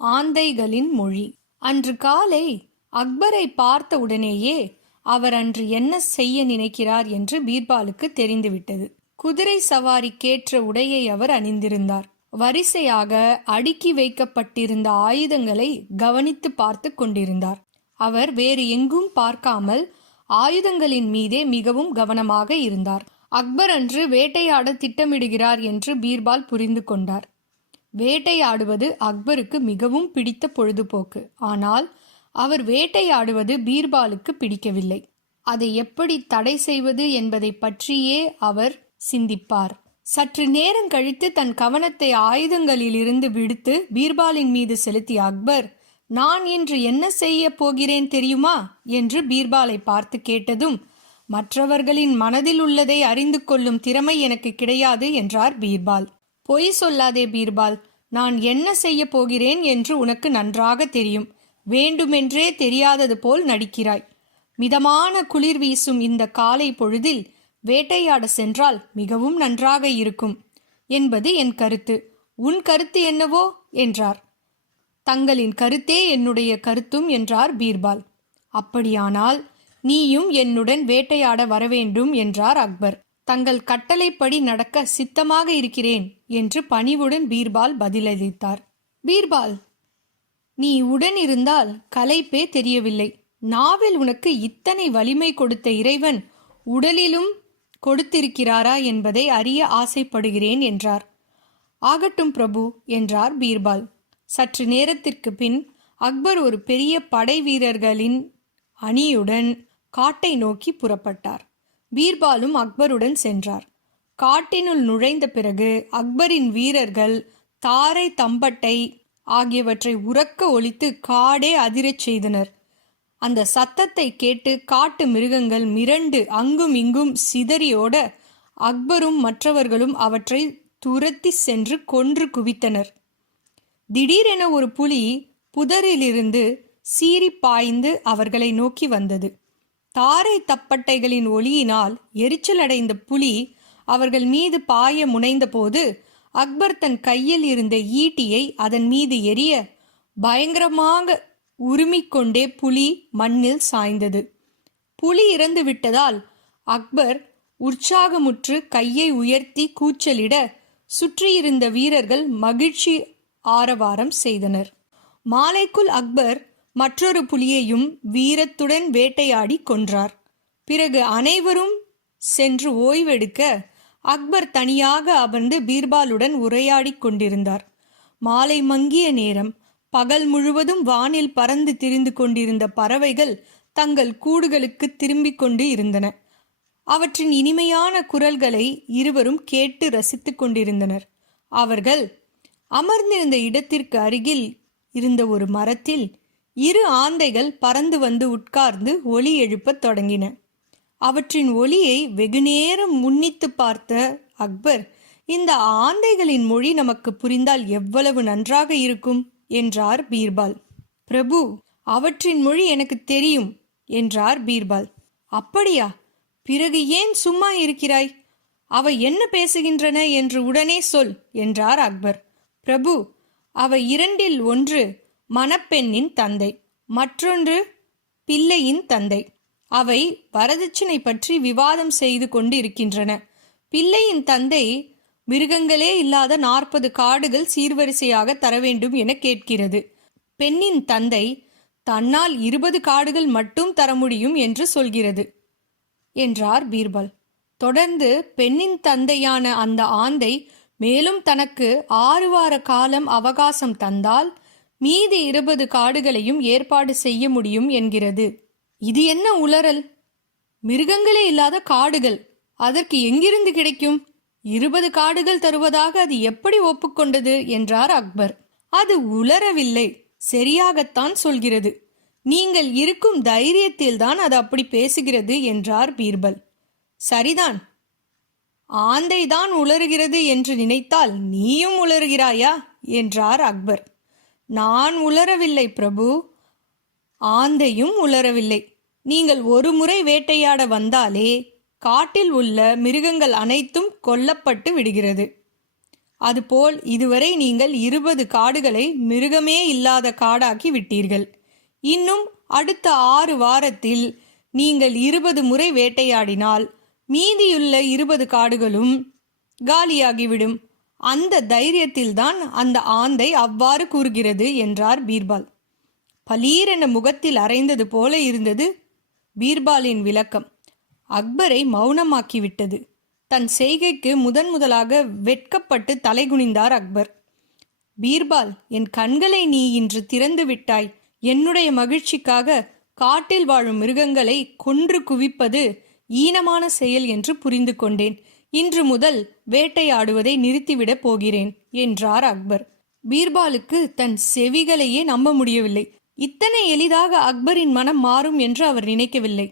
ஆந்தைகளின் மொழி. அன்று காலை அக்பரை பார்த்த உடனேயே அவர் அன்று என்ன செய்ய நினைக்கிறார் என்று பீர்பாலுக்கு தெரிந்துவிட்டது. குதிரை சவாரிக்கேற்ற உடையை அவர் அணிந்திருந்தார். வரிசையாக அடுக்கி வைக்கப்பட்டிருந்த ஆயுதங்களை கவனித்து பார்த்து கொண்டிருந்தார். அவர் வேறு எங்கும் பார்க்காமல் ஆயுதங்களின் மீதே மிகவும் கவனமாக இருந்தார். அக்பர் அன்று வேட்டையாட திட்டமிடுகிறார் என்று பீர்பால் புரிந்து கொண்டார். வேட்டையாடுவது அக்பருக்கு மிகவும் பிடித்த பொழுதுபோக்கு. ஆனால் அவர் வேட்டையாடுவது பீர்பாலுக்கு பிடிக்கவில்லை. அதை எப்படி தடை செய்வது என்பதை பற்றியே அவர் சிந்திப்பார். சற்று நேரம் கழித்து தன் கவனத்தை ஆயுதங்களிலிருந்து விடுத்து பீர்பாலின் மீது செலுத்திய அக்பர் நான் இன்று என்ன செய்ய போகிறேன் தெரியுமா? என்று பீர்பாலை பார்த்து கேட்டதும் மற்றவர்களின் மனதில் உள்ளதை அறிந்து கொள்ளும் திறமை எனக்கு கிடையாது என்றார் பீர்பால். பொய் சொல்லாதே பீர்பால். நான் என்ன செய்ய போகிறேன் என்று உனக்கு நன்றாக தெரியும். வேண்டுமென்றே தெரியாதது போல் நடிக்கிறாய். மிதமான குளிர் வீசும் இந்த காலை பொழுதில் வேட்டையாட சென்றால் மிகவும் நன்றாக இருக்கும் என்பது என் கருத்து. உன் கருத்து என்னவோ? என்றார். தங்களின் கருத்தே என்னுடைய கருத்தும் என்றார் பீர்பால். அப்படியானால் நீயும் என்னுடன் வேட்டையாட வரவேண்டும் என்றார் அக்பர். தங்கள் கட்டளைப்படி நடக்க சித்தமாக இருக்கிறேன் என்று பணிவுடன் பீர்பால் பதிலளித்தார். பீர்பால் நீ உடன் இருந்தால் கலைப்பே தெரியவில்லை. நாவில் உனக்கு இத்தனை வலிமை கொடுத்த இறைவன் உடலிலும் கொடுத்திருக்கிறாரா என்பதை அறிய ஆசைப்படுகிறேன் என்றார். ஆகட்டும் பிரபு என்றார் பீர்பால். சற்று நேரத்திற்கு பின் அக்பர் ஒரு பெரிய படை வீரர்களின் அணியுடன் காட்டை நோக்கி புறப்பட்டார். பீர்பாலும் அக்பருடன் சென்றார். காட்டினுள் நுழைந்த பிறகு அக்பரின் வீரர்கள் தாரை தம்பட்டை ஆகியவற்றை உறக்க ஒழித்து காடே அதிரச் செய்தனர். அந்த சத்தத்தை கேட்டு காட்டு மிருகங்கள் மிரண்டு அங்கும் இங்கும் சிதறியோட அக்பரும் மற்றவர்களும் அவற்றை துரத்தி சென்று கொன்று குவித்தனர். திடீரென ஒரு புலி புதரிலிருந்து சீறி பாய்ந்து அவர்களை நோக்கி வந்தது. தாரை தப்பட்டைகளின் ஒளியினால் எரிச்சலடைந்த புலி அவர்கள் மீது பாய முனைந்தபோது அக்பர் தன் கையில் இருந்த ஈட்டியை அதன் மீது எரிய பயங்கரமாக உருமிக்கொண்டே புலி மண்ணில் சாய்ந்தது. புலி இறந்து விட்டதால் அக்பர் உற்சாகமுற்று கையை உயர்த்தி கூச்சலிட சுற்றியிருந்த வீரர்கள் மகிழ்ச்சி ஆரவாரம் செய்தனர். மாலைக்குள் அக்பர் மற்றொரு புலியையும் வீரத்துடன் வேட்டையாடி கொன்றார். பிறகு அனைவரும் சென்று ஓய்வெடுக்க அக்பர் தனியாக அமர்ந்து பீர்பாலுடன் உரையாடிக் கொண்டிருந்தார். மாலை மங்கிய நேரம். பகல் முழுவதும் வானில் பறந்து திரிந்து கொண்டிருந்த பறவைகள் தங்கள் கூடுகளுக்கு திரும்பிக் கொண்டு இருந்தன. அவற்றின் இனிமையான குரல்களை இருவரும் கேட்டு ரசித்துக் கொண்டிருந்தனர். அவர்கள் அமர்ந்திருந்த இடத்திற்கு அருகில் இருந்த ஒரு மரத்தில் இரு ஆந்தைகள் பறந்து வந்து உட்கார்ந்து ஒலி எழுப்பத் தொடங்கின. அவற்றின் ஒலியை வெகுநேரம் முன்னித்து பார்த்த அக்பர் இந்த ஆந்தைகளின் மொழி நமக்கு புரிந்தால் எவ்வளவு நன்றாக இருக்கும்? என்றார் பீர்பால். பிரபு அவற்றின் மொழி எனக்கு தெரியும் என்றார் பீர்பால். அப்படியா? பிறகு ஏன் சும்மா இருக்கிறாய்? அவை என்ன பேசுகின்றன என்று உடனே சொல் என்றார் அக்பர். பிரபு அவை இரண்டில் ஒன்று மணப்பெண்ணின் தந்தை மற்றொன்று பிள்ளையின் தந்தை. அவை வரதட்சணை பற்றி விவாதம் செய்து கொண்டு இருக்கின்றன பிள்ளையின் தந்தை மிருகங்களே இல்லாத நாற்பது காடுகள் சீர்வரிசையாக தர வேண்டும் என கேட்கிறது. பெண்ணின் தந்தை தன்னால் இருபது காடுகள் மட்டும் தர முடியும் என்று சொல்கிறது என்றார் பீர்பல். தொடர்ந்து பெண்ணின் தந்தையான அந்த ஆந்தை மேலும் தனக்கு ஆறு வார காலம் அவகாசம் தந்தால் மீதி இருபது காடுகளையும் ஏற்பாடு செய்ய முடியும் என்கிறது. இது என்ன உளறல்? மிருகங்களே இல்லாத காடுகள் அதற்கு எங்கிருந்து கிடைக்கும்? இருபது காடுகள் தருவதாக அது எப்படி ஒப்புக்கொண்டது? என்றார் அக்பர். அது உளரவில்லை சரியாகத்தான் சொல்கிறது. நீங்கள் இருக்கும் தைரியத்தில்தான் அது அப்படி பேசுகிறது என்றார் பீர்பல். சரிதான். ஆந்தைதான் உளறுகிறது என்று நினைத்தால் நீயும் உளறுகிறாயா? என்றார் அக்பர். நான் உளரவில்லை பிரபு. ஆந்தையும் உளரவில்லை நீங்கள் ஒரு முறை வேட்டையாட வந்தாலே காட்டில் உள்ள மிருகங்கள் அனைத்தும் கொல்லப்பட்டு விடுகிறது. அதுபோல் இதுவரை நீங்கள் இருபது காடுகளை மிருகமே இல்லாத காடாக்கி விட்டீர்கள். இன்னும் அடுத்த ஆறு வாரத்தில் நீங்கள் இருபது முறை வேட்டையாடினால் மீதியுள்ள இருபது காடுகளும் காலியாகிவிடும். அந்த தைரியத்தில்தான் அந்த ஆந்தை அவ்வாறு கூறுகிறது என்றார் பீர்பால். பலீரென முகத்தில் அரைந்தது போல இருந்தது பீர்பாலின் விளக்கம். அக்பரை மௌனமாக்கிவிட்டது. தன் செய்கைக்கு முதன் முதலாக வெட்கப்பட்டு தலைகுனிந்தார் அக்பர். பீர்பால் என் கண்களை நீ இன்று திறந்து விட்டாய். என்னுடைய மகிழ்ச்சிக்காக காட்டில் வாழும் மிருகங்களை கொன்று குவிப்பது ஈனமான செயல் என்று புரிந்து கொண்டேன். இன்று முதல் வேட்டையாடுவதை நிறுத்திவிடப் போகிறேன் என்றார் அக்பர். பீர்பாலுக்கு தன் செவிகளையே நம்ப முடியவில்லை. இத்தனை எளிதாக அக்பரின் மனம் மாறும் என்று அவர் நினைக்கவில்லை.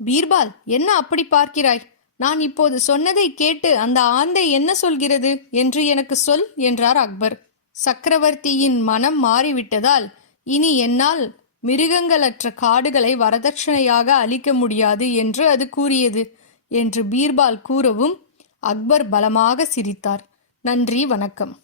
பீர்பால் என்ன அப்படி பார்க்கிறாய்? நான் இப்போது சொன்னதை கேட்டு அந்த ஆந்தை என்ன சொல்கிறது என்று எனக்கு சொல் என்றார் அக்பர். சக்கரவர்த்தியின் மனம் மாறிவிட்டதால் இனி என்னால் மிருகங்களற்ற காடுகளை வரதட்சணையாக அளிக்க முடியாது என்று அது கூறியது. என்று பீர்பால் கூறவும் அக்பர் பலமாக சிரித்தார். நன்றி வணக்கம்.